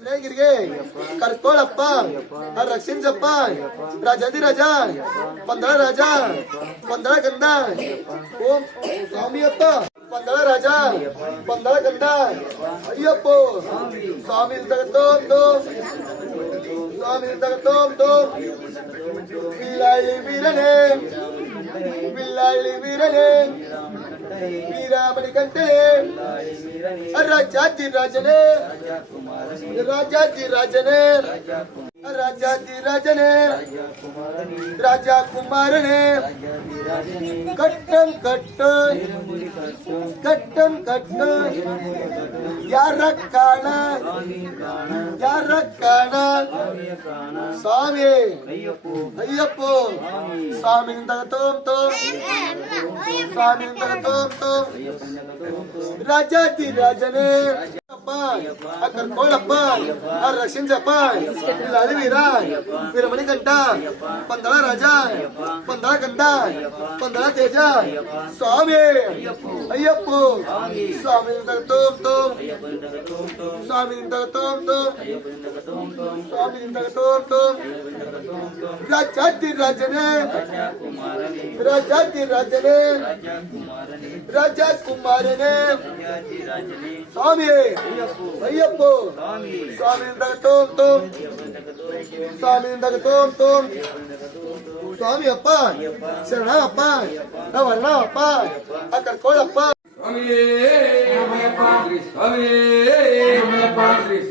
ಗಿರಿಗೆ ಕರ್ಕೋಳಪ್ಪ ರಕ್ಷಿಂಚಪ್ಪ ರಾಜಾದಿರಾಜ ಪಂದಳ ರಾಜ ಪಂದಳ ಗಂಧ ಓಂ ಸ್ವಾಮಿಯಪ್ಪ ಪಂದಳ ರಾಜ ಪಂದಳ ಗಂಧ ಅಯ್ಯಪ್ಪ ಸ್ವಾಮಿ ತಗತೋಂದು ಸ್ವಾಮಿ ತಗತೋಂದು ಬಿಲ್ಲಾಳಿ ವೀರನೇ ಬಿಲ್ಲಾಳಿ ವೀರನೇ ವೀರಾಮಣಿ ಕಂಠನೇ ರಾಜಾದಿ ರಾಜನೇ ರಾಜಾದಿ ರಾಜನೇ ರಾಜಾದಿ ರಾಜನೇ ರಾಜಾ ಕುಮಾರನೇ ಕಟ್ಟಂ ಕಟ್ಟು ಕಟ್ಟಂ ಕಟ್ಟು ಯಾರ ಕಾಣ ಯಾರ ಕಾಣ ಸ್ವಾಮಿ ಅಯ್ಯಪ್ಪ ಸ್ವಾಮಿಯಿಂದ ತೋಂತು ಸ್ವಾಮಿಯಿಂದ ತೋಂತು ರಾಜಾದಿ ರಾಜನೇ ಕರ್ಕೋಳಪ್ಪ ರಕ್ಷಿಂಚಪ್ಪ ವೀರ ವೀರಮಣಿ ಕಂಠ ಪಂದಳ ರಾಜ ಪಂದಳ ಗಂಧ ಪಂದಳ ತೇಜ ಸ್ವಾಮಿ ಅಯ್ಯಪ್ಪ ಸ್ವಾಮಿಯಿಂದ ತೋಂತು ಸ್ವಾಮಿಯಿಂದ ತೋಂತು ಸ್ವಾಮಿಯಿಂದ ತೋಂತು ರಾಜಾದಿ ರಾಜನೇ ರಾಜಾದಿ ರಾಜನೇ ರಾಜ ಕುಮಾರನೇ ಸ್ವಾಮಿ ಅಯ್ಯಪ್ಪ ಸ್ವಾಮಿಯಿಂದ ತೋಂತು ಸ್ವಾಮಿಯಿಂದ ತೋಂತು ಸ್ವಾಮಿ ಅಪ್ಪ ಶರಣ ಅಪ್ಪ ವರ್ಣ ಅಪ್ಪ ಕರ್ಕೋಳಪ್ಪ ಸ್ವಾಮಿ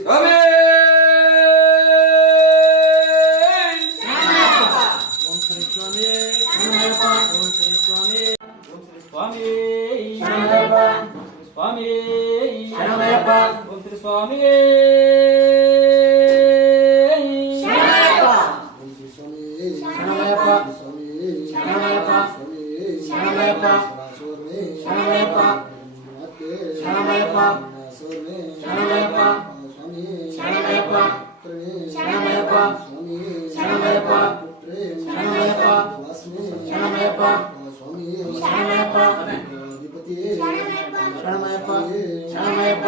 ಸ್ವಾಮಿ ಸ್ವಾಮಿ ಸ್ವಾಮಿ ಶರಣಮಯ್ಯಪ್ಪ ಓಂ ಶ್ರೀ ಸ್ವಾಮಿ ಶರಣಮಯ್ಯಪ್ಪ ಶರಣಮಯ್ಯಪ್ಪ ಶರಣಮಯ್ಯಪ್ಪ ಶರಣಮಯ್ಯಪ್ಪ ಶರಣಮಯ್ಯಪ್ಪ ಶರಣಮಯ್ಯಪ್ಪ ಶರಣಮಯ್ಯಪ್ಪ ಶರಣಮಯ್ಯಪ್ಪ ಶರಣಮಯ್ಯಪ್ಪ ಶರಣಮಯ್ಯಪ್ಪ ಶರಣಮಯ್ಯಪ್ಪ ಶರಣಮಯ್ಯಪ್ಪ ಶರಣಮಯ್ಯಪ್ಪ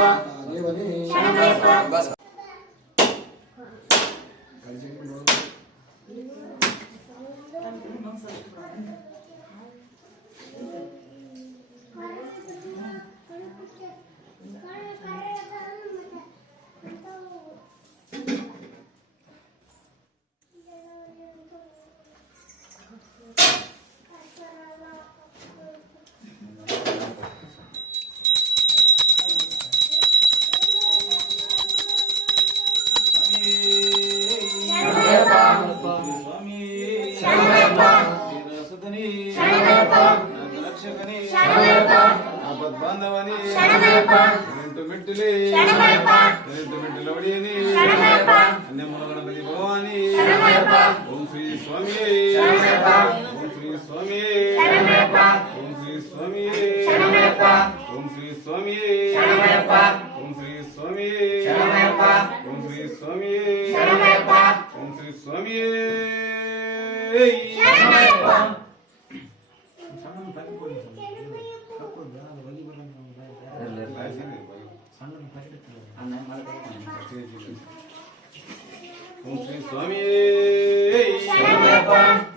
ಶರಣಮಯ್ಯಪ್ಪ ಬಾಂಧವನಿ ಮಿಟ್ಟುಲಿ ಮಿಟ್ಟುಲವಡಿಯನಿ ಅನ್ಯ ಗಣಪತಿ ಭವಾನಿ ಓಂ ಶ್ರೀ ಸ್ವಾಮಿ ಓಂ ಶ್ರೀ ಸ್ವಾಮಿ ಓಂ ಶ್ರೀ ಸ್ವಾಮಿ ಓಂ ಶ್ರೀ ಸ್ವಾಮಿ ಓಂ ಶ್ರೀ ಸ್ವಾಮಿ ಓಂ ಶ್ರೀ ಸ್ವಾಮಿ ಓಂ ಶ್ರೀ ಸ್ವಾಮಿ ಓಂ ಶ್ರೀ ಸ್ವಾಮಿ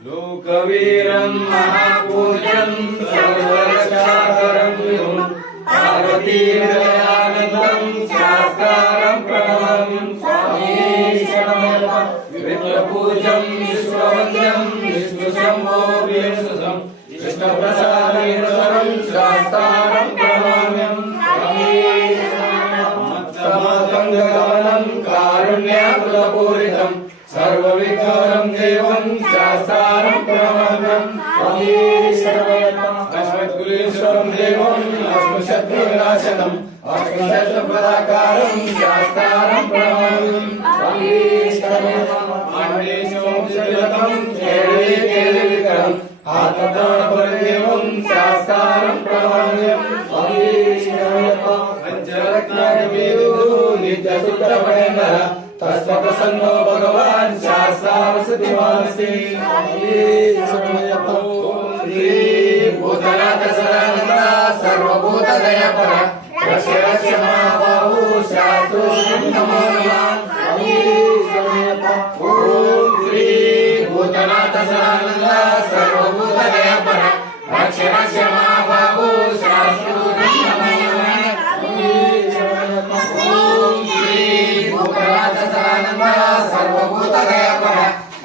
ಲೋಕವೀರಂ ಮಹಾಪೂಜ್ಯಂ ಸರ್ವರಕ್ಷಾಕರಂ ಪಾರ್ವತೀರ್ದಯಾನಂದಂ ಶಾಸ್ತಾರಂ ಪ್ರಣಮಾಮ್ಯಂ ಸ್ವಾಮಿ ಶರಣಮಯ್ಯಪ್ಪ ವಿವಿಧಪೂಜ್ಯಂ ವಿಶ್ವವಂದ್ಯಂ ವಿಷ್ಣು ಶಂಭೋ ಪ್ರಿಯಸುತಂ ಕೃಷ್ಣಪ್ರಸಾದೇಶ್ವರಂ ಶಾಸ್ತಾರಂ ಪ್ರಣಮಾಮ್ಯಂ ಸ್ವಾಮಿ ಮತ್ತಮಾತಂಗಗಮನಂ ಕಾರುಣ್ಯಾಕೃತಪೂರಿತಂ ಸರ್ವವಿಘ್ನಹರಂ ದೇವಂ ಶಾಸ್ತಾರಂ ಪ್ರಣಮಾಮ್ಯಂ ಸ್ವಾಮಿ ಶರಣಮಯ್ಯಪ್ಪ ಅಶ್ವತ್ಥುಲೇಶ್ವರಂ ದೇವಂ ಅಶ್ವಶತ್ರುವಿನಾಶನಂ ಅಶ್ವಶತ್ರುಪದಾಕಾರಂ ಶಾಸ್ತಾರಂ ಪ್ರಣಮಾಮ್ಯಂ ಸ್ವಾಮಿ ಶರಣಮಯ್ಯಪ್ಪ ಆಂಡೇಶಂ ಶ್ರೀಲಕಂ ಕೇಳಿವಿಕರಂ ಆತ್ಮದಾನಪರದೇವಂ ಶಾಸ್ತಾರಂ ಪ್ರಣಮಾಮ್ಯಂ ಸ್ವಾಮಿ ಶರಣಮಯ್ಯಪ್ಪ ಪಂಚರತ್ನಾದಿವೇದು ನಿತ್ಯ ಸುಬ್ರಹ್ಮಣ್ಯೇಂದ್ರ ತಸ್ಮಪ್ರಸನ್ನೋ ಭಗವಾನ್ ಶಾಸ್ತಾವಸತಿವಾಸಿ ಸ್ವಾಮಿ ಶರಣಮಯ್ಯಪ್ಪ ಶ್ರೀ ಭೂತನಾಥ ಸದಾನಂದ ಸರ್ವಭೂತ ದಯಾಪರ ರಕ್ಷ ರಕ್ಷ ಮಹಾಬಾಹು ಶಾಸ್ತ್ರೋಂ ನಮೋ ನಮಃ ಸದಾನಂದ ಸರ್ವಭೂತದಯ ಪರ ರಕ್ಷ ರಕ್ಷ ಮಹಾಬಾಹು ಶಾಸ್ತ್ರೂಢಂ ಓಂ ಶ್ರೀ ಭೂತನಾಥ ಸದಾನಂದ ಸರ್ವಭೂತದಯ ಪರ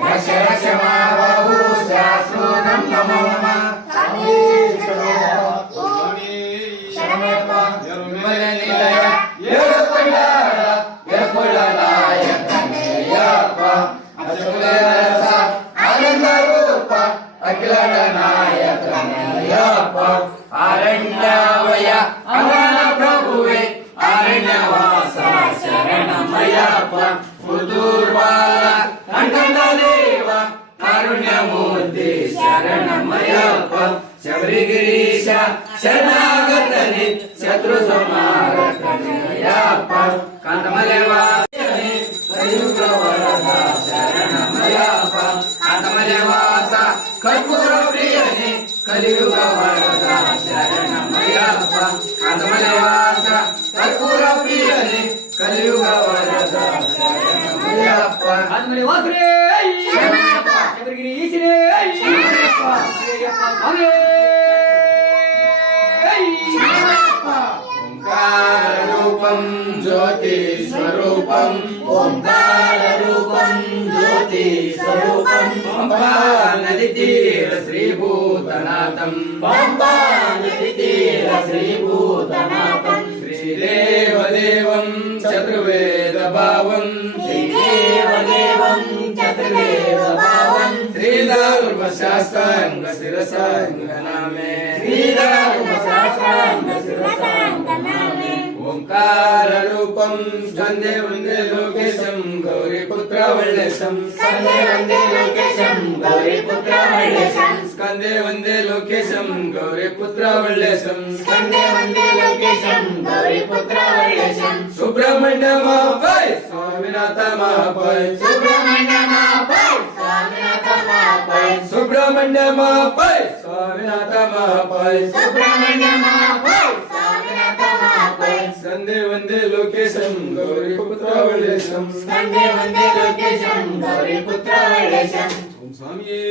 ರಕ್ಷ ರಕ್ಷ ಮಹಾಬಾಹು ಶಾಸ್ತ್ರೂಢಂ ನಮೋ ನಮಃ ನಿರ್ಮಲ ನಿಲಯ ಏಳುಕೊಂಡಾಡ ಏಳುಕೊಳ್ಳನಾಯಕನೇಯಪ್ಪ ಅಜಕುಲರಸ ಆನಂದ ರೂಪ ಅಖಿಲಾಂಡ ನಾಯಕನೇಯಪ್ಪ ಅರಣ್ಯವಯ ಅಮರ ಪ್ರಭುವೆ ಅರಣ್ಯವಾಸ ಶರಣಮಯ್ಯಪ್ಪ ಪುದೂರ್ವಾಲ ಕಂಠದ ದೇವ ಕಾರುಣ್ಯಮೂರ್ತಿ ಶರಣಮಯ್ಯಪ್ಪ ಶಬರಿಗಿರೀಶ ಶರಣಾಗತನೆ ಶತ್ರು ಸಂಹಾರಕನೆಯಪ್ಪ ಕಾಂತಮಲೆವಾಸನೆ ಕಲಿಯುಗ ವರದ ಶರಣಮಯ್ಯಪ್ಪ ಕಾಂತಮಲೆವಾಸ ಕರ್ಪೂರ ಪ್ರಿಯನೆ ಕಲಿಯುಗ ವರದ ಶರಣಮಯ್ಯಪ್ಪ ಕಾಂತಮಲೆವಾಸ ಕರ್ಪೂರ ಪ್ರಿಯನೆ ಕಲಿಯುಗ ವರದ ಶರಣಮಯ್ಯಪ್ಪ ಕಾಂತಮಲೆವಾಸರೇ ಶರಣಮಯ್ಯಪ್ಪ ಶಬರಿಗಿರೀಶನೇ ಶರಣಮಯ್ಯಪ್ಪ ಸ್ವಾಮಿ ಓಂಕಾರ ರೂಪಂ ಜ್ಯೋತಿ ಸ್ವರೂಪಂ ಓಂಕಾರ ರೂಪಂ ಜ್ಯೋತಿ ಸ್ವರೂಪಂ ಪಂಪಾ ನದಿ ತೀರ ಶ್ರೀಭೂತನಾಥಂ ಪಂಪಾ ನದಿ ತೀರ ಶ್ರೀಭೂತನಾಥಂ ಶ್ರೀದೇವದೇವಂ ಚತುರ್ವೇದ ಭಾವಂ ಶ್ರೀದೇವದೇವಂ ಚತುರ್ವೇದ ಭಾವಂ ಶ್ರೀಧರ್ಮ ಶಾಸ್ತ್ರಾಂಗ ಶಿರಸಾಂಗ ನಾಮೇ ಶ್ರೀಧರ್ಮ ಶಾಸ್ತ್ರಾಂಗ ಶಿರಸಾಂಗ ನಾಮೇ ಓಂಕಾರ ರೂಪಂ ಸ್ಕಂದೇ ವಂದೇ ಲೋಕೇಶಂ ಗೌರಿ ಪುತ್ರ ವಳ್ಳೆಶಂ ಸ್ಕಂದೇ ವಂದೇ ಲೋಕೇಶಂ ಗೌರಿ ಪುತ್ರ ವಳ್ಳೆಶಂ ಸ್ಕಂದೇ ವಂದೇ ಲೋಕೇಶಂ ಗೌರಿ ಪುತ್ರ ವಳ್ಳೆಶಂ ಸ್ಕಂದೇ ವಂದೇ ಲೋಕೇಶಂ ಗೌರಿ ಪುತ್ರ ವಳ್ಳೆಶಂ ಸುಬ್ರಹ್ಮಣ್ಯ ಮಹಾಪೈ ಸ್ವಾಮಿನಾಥ ಮಹಾಪೈ ಸುಬ್ರಹ್ಮಣ್ಯ ಮಹಾಪೈ ಸ್ವಾಮಿನಾಥ ಮಹಾಪೈ ಸುಬ್ರಹ್ಮಣ್ಯ ಮಹಾಪೈ ಸ್ವಾಮಿನಾಥ ಮಹಾಪೈ ಸುಬ್ರಹ್ಮಣ್ಯ ಮಹಾಪೈ ಸ್ವಾಮಿನಾಥ ಮಹಾಪೈ ಸ್ಕಂದೇ ವಂದೇ ಲೋಕೇಶಂ ಗೌರಿ ಪುತ್ರ ವಳ್ಳೆಶಂ ಸ್ಕಂದೇ ವಂದೇ ಲೋಕೇಶಂ ಗೌರಿ ಪುತ್ರ ವಳ್ಳೆಶಂ ಓಂ ಸ್ವಾಮಿಯೇ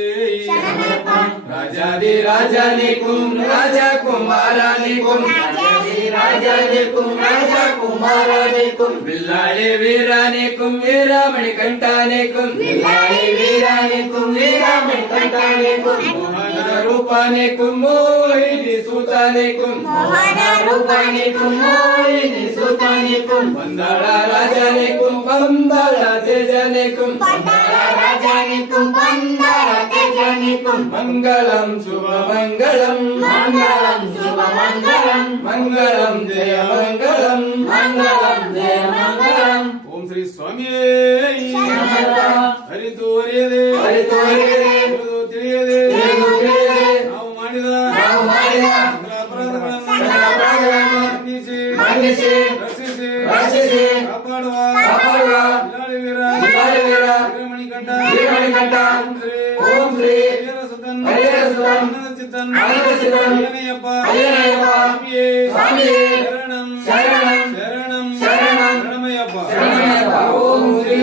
ಶರಣಮಯ್ಯಪ್ಪ ರಾಜಾದಿ ರಾಜನಿಕುಂ ರಾಜ ಕುಮಾರನಿಕುಂ ರಾಜಾದಿ ರಾಜನಿಕುಂ ರಾಜ ಕುಮಾರನಿಕುಂ ಬಿಲ್ಲಾಳಿ ವೀರನಿಕುಂ ವೀರಮಣಿ ಕಂಠನಿಕುಂ ಬಿಲ್ಲಾಳಿ ವೀರನಿಕುಂ ವೀರಮಣಿ ಕಂಠನಿಕುಂ ಮೋಹನ ರೂಪನಿಕುಂ ಮೋಹಿನಿ ಸೂತನಿಕುಂ ಮೋಹನ ರೂಪನಿಕುಂ ಮೋಹಿನಿ ಸೂತನಿಕುಂ ಪಂದಳ ರಾಜನಿಕುಂ ಪಂದಳ ತೇಜನಿಕುಂ ಪಂದಳ ರಾಜನಿಕುಂ ಪಂದಳ ತೇಜನಿಕುಂ ಮಂಗಳಂ ಶುಭ ಮಂಗಳಂ ಮಂಗಳಂ ಶುಭ ಮಂಗಳಂ ಮಂಗಳಂ ಜಯ ಮಂಗಳಂ ಮಂಗಳಂ ಜಯ ಮಂಗಳಂ ಓಂ ಶ್ರೀ ಸ್ವಾಮಿಯೇ ಹರಿದು ಹರಿಯದೆ ತಿಳಿಯದೆ ನಾವು ಮಾಡಿದ ಅಪರಾಧಗಳನ್ನು ಮನ್ನಿಸಿ ರಕ್ಷಿಸಿ ಕಾಪಾಡುವ ವೀರಮಣಿಕಂಠ ಓಂ ಶ್ರೀ ಸ್ವಾಮಿಯೇ ಶರಣಂ ಶರಣಮಯ್ಯಪ್ಪ ಓಂ ಶ್ರೀ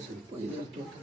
ಸ್ವಲ್ಪ ಇದರ ತೋಟ